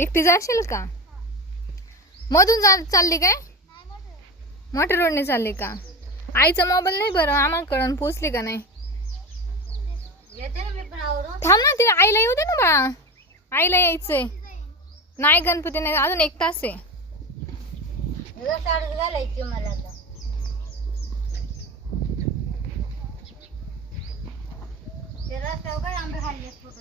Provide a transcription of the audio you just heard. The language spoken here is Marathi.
एकटी जाशील का? मधून चालली काय? मोठ्या रोडने चालली का? आईचा मोबाईल नाही बरं आम्हाला कळण पोचली का नाही? थांब ना तिला आईला येऊ दे ना बाळा. आईला यायचंय. नाही गणपती नाही अजून 1 तास आहे. घालायची मला ते रस्त्यावर काय आंबे खाल्ले फोटो